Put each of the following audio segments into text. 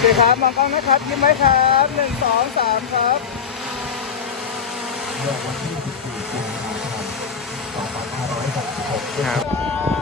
เคครับมองกล้องนะครับยิ้มไว้ครับหนึ่งสองสามครับครับ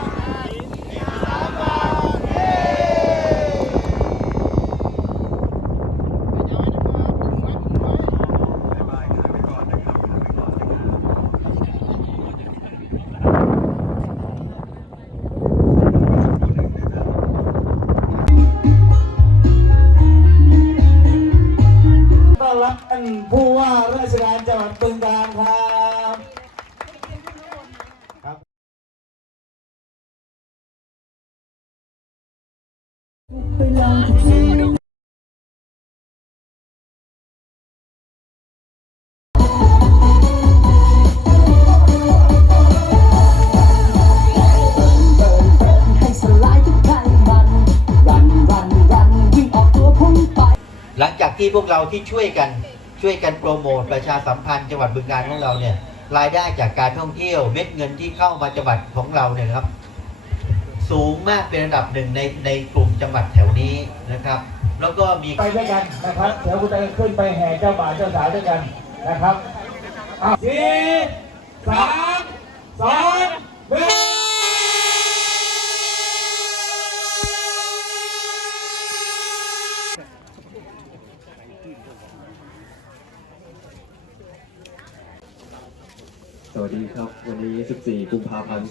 ว่าราชการจังหวัดบึงกาฬครับให้สลายทุกไขมันรันรันรันวิ่งออกตัวพุ่งไปหลังจากที่พวกเราที่ช่วยกัน ช่วยกันโปรโมทประชาสัมพันธ์จังหวัดบึงกาฬของเราเนี่ยรายได้จากการท่องเที่ยวเม็ดเงินที่เข้ามาจังหวัดของเราเนี่ยนะครับ สูงมากเป็นระดับหนึ่งในในกลุ่มจังหวัดแถวนี้นะครับ แล้วก็มีไปด้วยกันนะครับเดี๋ยวคุณจะขึ้นไปแห่เจ้าบ่าวเจ้าสาวด้วยกันนะครับอ้าว สวัสดีครับ วันนี้ 14 กุมภาพันธ์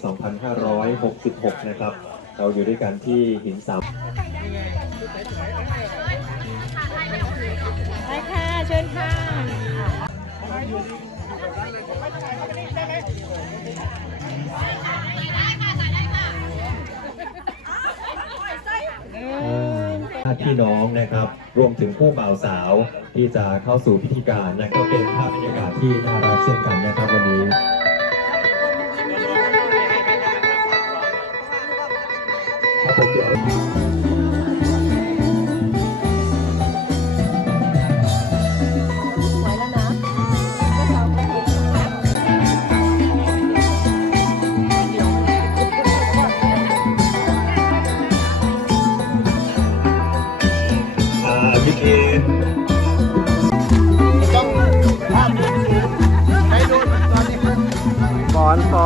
2566 นะครับ เราอยู่ด้วยกันที่หินสามไปค่ะ เชิญค่ะญา ติพี่น้องนะครับ รวมถึงผู้บ่าวสาวที่จะเข้าสู่พิธีการนะก็เป็นภาพบรรยากาศที่น่ารักเช่นกันนะครับวันนี้ครับผมเดี๋ยว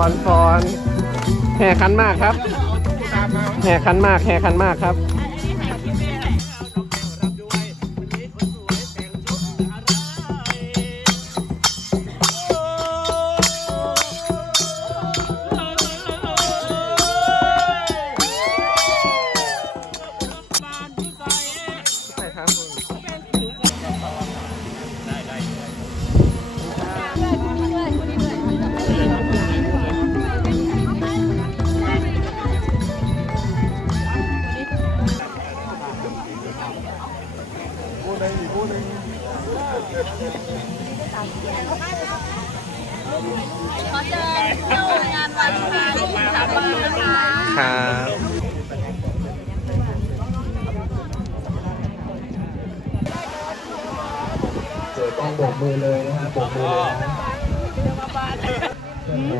อนฟอนฟอน แห่คันมากครับ แห่คันมาก แห่คันมากครับ เชิญเข้างานวันพาลูกสาวบ้านนะคะครับเจอต้องโบกมือเลยนะฮะโบกมือเลยนะ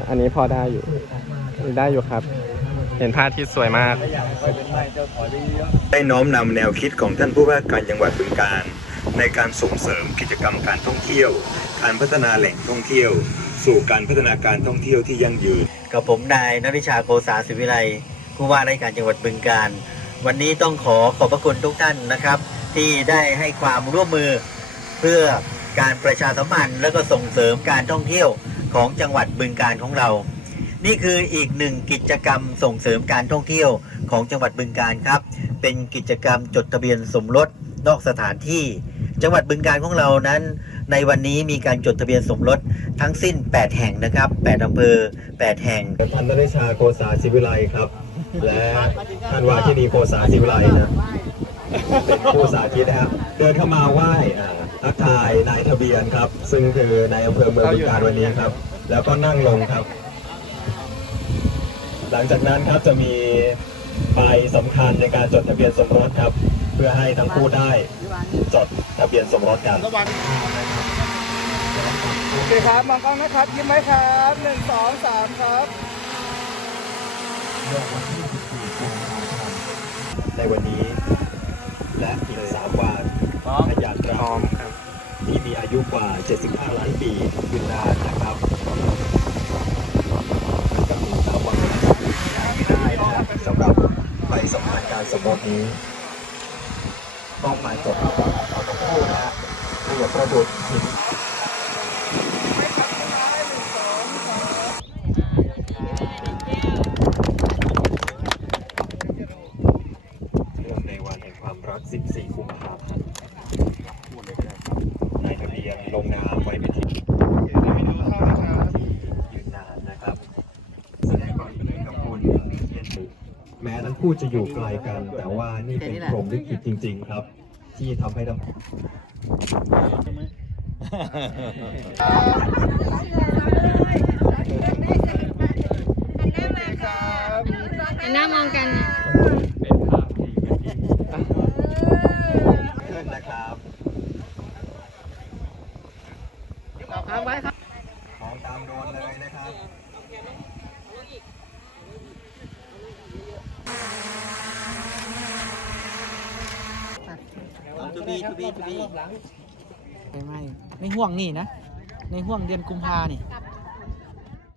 อันนี้พอได้อยู่ได้อยู่ครับ เห็นพระอาทิตย์สวยมาก ได้น้อมนำแนวคิดของท่านผู้ว่าการจังหวัดบึงกาฬในการส่งเสริมกิจกรรมการท่องเที่ยว การพัฒนาแหล่งท่องเที่ยว สู่การพัฒนาการท่องเที่ยวที่ยั่งยืน กับผมนายนริชาโกษาศิวิไลผู้ว่าราชการจังหวัดบึงกาฬวันนี้ต้องขอขอบพระคุณทุกท่านนะครับ ที่ได้ให้ความร่วมมือเพื่อการประชาสัมพันธ์และก็ส่งเสริมการท่องเที่ยวของจังหวัดบึงกาฬของเรา นี่คืออีกหนึ่งกิจกรรมส่งเสริมการท่องเที่ยวของจังหวัดบึงกาฬครับ เป็นกิจกรรมจดทะเบียนสมรสนอกสถานที่ จังหวัดบึงกาฬของเรานั้น ในวันนี้มีการจดทะเบียนสมรสทั้งสิ้น 8 แห่งนะครับ 8อำเภอ 8 แห่งท่านนริชาโกษาศิวิไลครับ และท่านวาทินีโกษาศิวิไลนะเป็นผู้สาธิตนะครับเดินเข้ามาไหว้ทักทายนายทะเบียนครับ ซึ่งคือนายอำเภอเมืองบึงกาฬวันนี้ครับ แล้วก็นั่งลงครับ หลังจากนั้นครับจะมีใบสำคัญในการจดทะเบียนสมรสครับ เพื่อให้ทั้งคู่ได้จดทะเบียนสมรสกันโอเคครับมองกล้องนะครับ ยิ้มไว้ครับหนึ่งสองสามครับในวันนี้ และอีกสามวันกว่า 75 ล้านปียืนนานนะครับมันจะมีตามวังไม่ได้นะครับสำหรับไปสัมผัสการสมมตินี้ ต้องมาจบพูดนะฮะพูดกับประดุษหินเรื่องในวันแห่งความรัก14กุมภาพันธ์พูครับนายทะเบียนลงนามไว้เป็นที่ยืนนานนะครับ แสดงความเป็นกับคุณแม้ทั้ง คู่จะอยู่ไกลกัน แต่ว่านี่เป็นพรหมลิขิตจริง ๆ ครับ ที่ทำให้ทั้งหน้ามองกัน เป็นภาพที่เป็นที่ขึ้นนะครับ ค้างไว้ครับ มองตามโดนเลยนะครับ ทูบีทูบีทูบีไม่ไม่ในห่วงนี่นะ ในห่วงเดือนกุมภานี่ กลับ